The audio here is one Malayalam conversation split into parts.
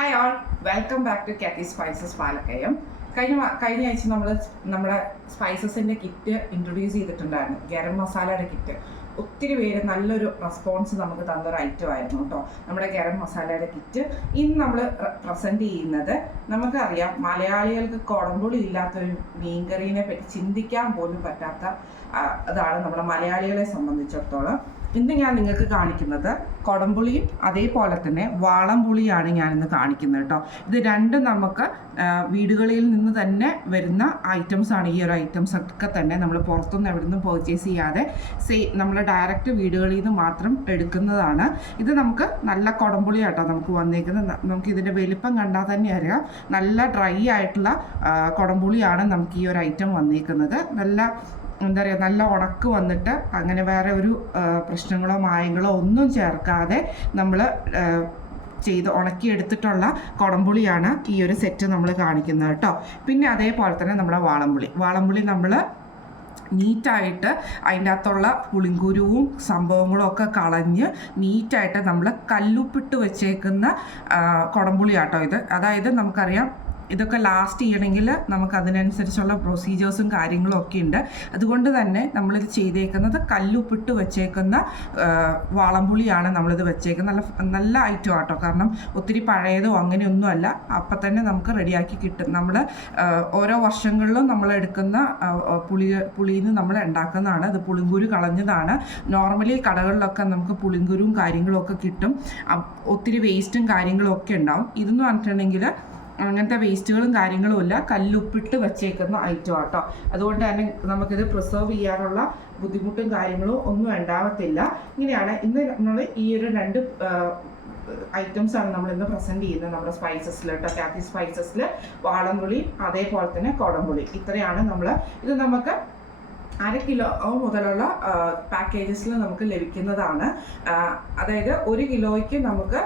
Hi all, welcome back to Kathi spices Palakkayam. കഴിഞ്ഞ ആഴ്ച നമ്മൾ നമ്മുടെ സ്പൈസസിൻ്റെ കിറ്റ് ഇൻട്രൊഡ്യൂസ് ചെയ്തിട്ടുണ്ടായിരുന്നു, ഗരം മസാലയുടെ കിറ്റ്. ഒത്തിരി പേര് നല്ലൊരു റെസ്പോൺസ് നമുക്ക് തന്നൊരു ഐറ്റം ആയിരുന്നു കേട്ടോ നമ്മുടെ ഗരം മസാലയുടെ കിറ്റ്. ഇന്ന് നമ്മൾ പ്രസൻറ്റ് ചെയ്യുന്നത്, നമുക്കറിയാം മലയാളികൾക്ക് കുടംപുളി ഇല്ലാത്തൊരു മീൻകറീനെ പറ്റി ചിന്തിക്കാൻ പോലും പറ്റാത്ത അതാണ് നമ്മുടെ മലയാളികളെ സംബന്ധിച്ചിടത്തോളം. ഇന്ന് ഞാൻ നിങ്ങൾക്ക് കാണിക്കുന്നത് കുടംപുളിയും അതേപോലെ തന്നെ വാളംപുളിയാണ് ഞാനിന്ന് കാണിക്കുന്നത് കേട്ടോ. ഇത് രണ്ടും നമുക്ക് വീടുകളിൽ നിന്ന് തന്നെ വരുന്ന ഐറ്റംസ് ആണ്. ഈ ഒരു ഐറ്റംസ് ഒക്കെ തന്നെ നമ്മൾ പുറത്തുനിന്ന് എവിടെ നിന്നും പർച്ചേസ് ചെയ്യാതെ നമ്മൾ ഡയറക്റ്റ് വീടുകളിൽ നിന്ന് മാത്രം എടുക്കുന്നതാണ്. ഇത് നമുക്ക് നല്ല കുടംപുളി ആട്ടോ നമുക്ക് വന്നേക്കുന്നത്. നമുക്ക് ഇതിൻ്റെ വലിപ്പം കണ്ടാൽ തന്നെ അറിയാം, നല്ല ഡ്രൈ ആയിട്ടുള്ള കുടംപുളിയാണ് നമുക്ക് ഈ ഒരു ഐറ്റം വന്നേക്കുന്നത്. എന്താ പറയുക, നല്ല ഉണക്ക് വന്നിട്ട് അങ്ങനെ വേറെ ഒരു പ്രശ്നങ്ങളോ മായങ്ങളോ ഒന്നും ചേർക്കാതെ നമ്മൾ ഉണക്കിയെടുത്തിട്ടുള്ള കുടംപുളിയാണ് ഈ ഒരു സെറ്റ് നമ്മൾ കാണിക്കുന്നത് കേട്ടോ. പിന്നെ അതേപോലെ തന്നെ നമ്മളെ വാളംപുളി നമ്മൾ നീറ്റായിട്ട് അതിൻ്റെ അകത്തുള്ള പുളിങ്കുരുവും സംഭവങ്ങളും ഒക്കെ കളഞ്ഞ് നീറ്റായിട്ട് നമ്മൾ കല്ലുപ്പിട്ട് വെച്ചേക്കുന്ന കുടംപുളിയാട്ടോ ഇത്. അതായത് നമുക്കറിയാം, ഇതൊക്കെ ലാസ്റ്റ് ചെയ്യണമെങ്കിൽ നമുക്ക് അതിനനുസരിച്ചുള്ള പ്രൊസീജിയേഴ്സും കാര്യങ്ങളും ഒക്കെ ഉണ്ട്. അതുകൊണ്ട് തന്നെ നമ്മളിത് ചെയ്തേക്കുന്നത് കല്ലുപ്പിട്ട് വെച്ചേക്കുന്ന വാളംപുളിയാണ് നമ്മളിത് വെച്ചേക്കുന്നത്. നല്ല ഐറ്റം ആട്ടോ, കാരണം ഒത്തിരി പഴയതോ അങ്ങനെയൊന്നുമല്ല, അപ്പം തന്നെ നമുക്ക് റെഡിയാക്കി കിട്ടും. നമ്മൾ ഓരോ വർഷങ്ങളിലും നമ്മൾ എടുക്കുന്ന പുളിയിൽ നിന്ന് നമ്മൾ ഉണ്ടാക്കുന്നതാണ്. ഇത് പുളിങ്കുരു കളഞ്ഞതാണ്. നോർമലി കടകളിലൊക്കെ നമുക്ക് പുളിങ്കുരുവും കാര്യങ്ങളും ഒക്കെ കിട്ടും. ഒത്തിരി വേസ്റ്റും കാര്യങ്ങളും ഒക്കെ ഉണ്ടാവും. ഇതെന്ന് പറഞ്ഞിട്ടുണ്ടെങ്കിൽ അങ്ങനത്തെ വേസ്റ്റുകളും കാര്യങ്ങളും ഇല്ല, കല്ലുപ്പിട്ട് വെച്ചേക്കുന്ന ഐറ്റം ആട്ടോ. അതുകൊണ്ട് തന്നെ നമുക്കിത് പ്രിസർവ് ചെയ്യാനുള്ള ബുദ്ധിമുട്ടും കാര്യങ്ങളും ഒന്നും ഉണ്ടാവത്തില്ല. ഇങ്ങനെയാണ് ഇന്ന് നമ്മൾ ഈ ഒരു രണ്ട് ഐറ്റംസ് ആണ് നമ്മൾ ഇന്ന് പ്രസൻറ്റ് ചെയ്യുന്നത് നമ്മുടെ സ്പൈസസിൽ കേട്ടോ. കാത്തി സ്പൈസസിൽ വാളംപുളി അതേപോലെ തന്നെ കുടംപുളി, ഇത്രയാണ് നമ്മൾ. ഇത് നമുക്ക് 1 കിലോ മുതലുള്ള പാക്കേജസിൽ നമുക്ക് ലഭിക്കുന്നതാണ്. അതായത് 1 കിലോയ്ക്ക് നമുക്ക്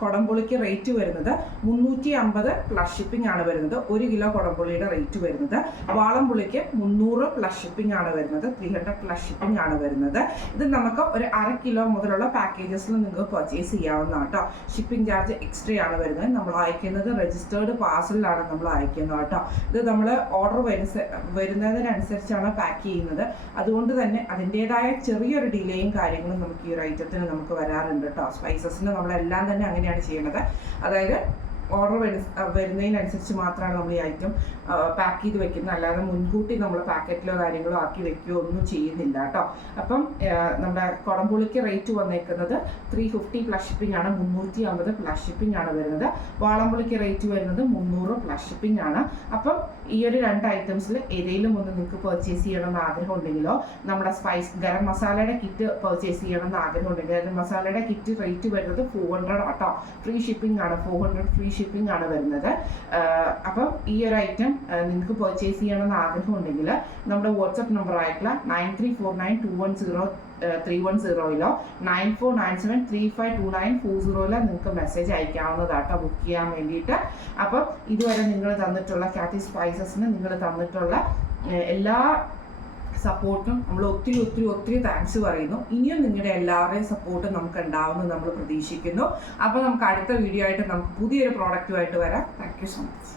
കുടംപുളിക്ക് റേറ്റ് വരുന്നത് 350 പ്ലസ് ഷിപ്പിംഗ് ആണ് വരുന്നത്. 1 കിലോ കുടംപുളിയുടെ റേറ്റ് വരുന്നത്. വാളംപുളിക്ക് 300 പ്ലസ് ഷിപ്പിംഗ് ആണ് വരുന്നത്. 300 പ്ലസ് ഷിപ്പിംഗ് ആണ് വരുന്നത്. ഇത് നമുക്ക് ഒരു 1/2 കിലോ മുതലുള്ള പാക്കേജസിൽ നിങ്ങൾക്ക് പർച്ചേസ് ചെയ്യാവുന്നതാണ് കേട്ടോ. ഷിപ്പിംഗ് ചാർജ് എക്സ്ട്രാ ആണ് വരുന്നത്. നമ്മൾ അയക്കുന്നത് രജിസ്റ്റേർഡ് പാർസലിലാണ് നമ്മൾ അയക്കുന്നത് കേട്ടോ. ഇത് നമ്മൾ ഓർഡർ വരുന്നതിനനുസരിച്ചാണ് പാക്ക് ചെയ്യുന്നത്. അതുകൊണ്ട് തന്നെ അതിൻ്റെതായ ചെറിയൊരു ഡിലേയും കാര്യങ്ങളും നമുക്ക് ഈ ഒരു ഐറ്റത്തിന് നമുക്ക് വരാറുണ്ട് കേട്ടോ. സ്പൈസസിന് നമ്മളെല്ലാം തന്നെ അങ്ങനെയാണ് ചെയ്യുന്നത്. അതായത് ഓർഡർ വരുന്നതിനനുസരിച്ച് മാത്രമാണ് നമ്മൾ ഈ ഐറ്റം പാക്ക് ചെയ്ത് വെക്കുന്നത്. അല്ലാതെ മുൻകൂട്ടി നമ്മൾ പാക്കറ്റിലോ കാര്യങ്ങളോ ആക്കി വെക്കുകയോ ഒന്നും ചെയ്യുന്നില്ല കേട്ടോ. അപ്പം നമ്മുടെ കുടംപുളിക്ക് റേറ്റ് വന്നേക്കുന്നത് 350 പ്ലസ് ഷിപ്പിംഗ് ആണ്. 350 പ്ലസ് ഷിപ്പിംഗ് ആണ് വരുന്നത്. വാളംപുളിക്ക് റേറ്റ് വരുന്നത് 300 പ്ലസ് ഷിപ്പിംഗ് ആണ്. അപ്പം ഈ ഒരു രണ്ട് ഐറ്റംസിൽ ഏതെങ്കിലും ഒന്ന് നിങ്ങൾക്ക് പർച്ചേസ് ചെയ്യണമെന്ന് ആഗ്രഹം ഉണ്ടെങ്കിലോ, നമ്മുടെ ഗരം മസാലയുടെ കിറ്റ് പർച്ചേസ് ചെയ്യണമെന്ന് ആഗ്രഹം ഉണ്ടെങ്കിൽ, ഗരം മസാലയുടെ കിറ്റ് റേറ്റ് വരുന്നത് 400 ആട്ടോ. ഫ്രീ ഷിപ്പിംഗ് ആണ്. 400 ഫ്രീ ഷിപ്പിംഗ് ആണ് വരുന്നത്. അപ്പം ഈ ഒരു ഐറ്റം നിങ്ങൾക്ക് പർച്ചേസ് ചെയ്യണമെന്ന് ആഗ്രഹം ഉണ്ടെങ്കിൽ നമ്മുടെ വാട്സപ്പ് നമ്പർ ആയിട്ടുള്ള 9349210310 9497352940 നിങ്ങൾക്ക് മെസ്സേജ് അയക്കാവുന്നതാട്ടോ ബുക്ക് ചെയ്യാൻ വേണ്ടിയിട്ട്. അപ്പം ഇതുവരെ നിങ്ങൾ തന്നിട്ടുള്ള കാത്തി സ്പൈസസിന് നിങ്ങൾ തന്നിട്ടുള്ള എല്ലാ സപ്പോർട്ടും നമ്മൾ ഒത്തിരി താങ്ക്സ് പറയുന്നു. ഇനിയും നിങ്ങളുടെ എല്ലാവരുടെയും സപ്പോർട്ട് നമുക്ക് ഉണ്ടാവുമെന്ന് നമ്മൾ പ്രതീക്ഷിക്കുന്നു. അപ്പോൾ നമുക്ക് അടുത്ത വീഡിയോ ആയിട്ട് നമുക്ക് പുതിയൊരു പ്രോഡക്റ്റുമായിട്ട് വരാം. Thank you so much.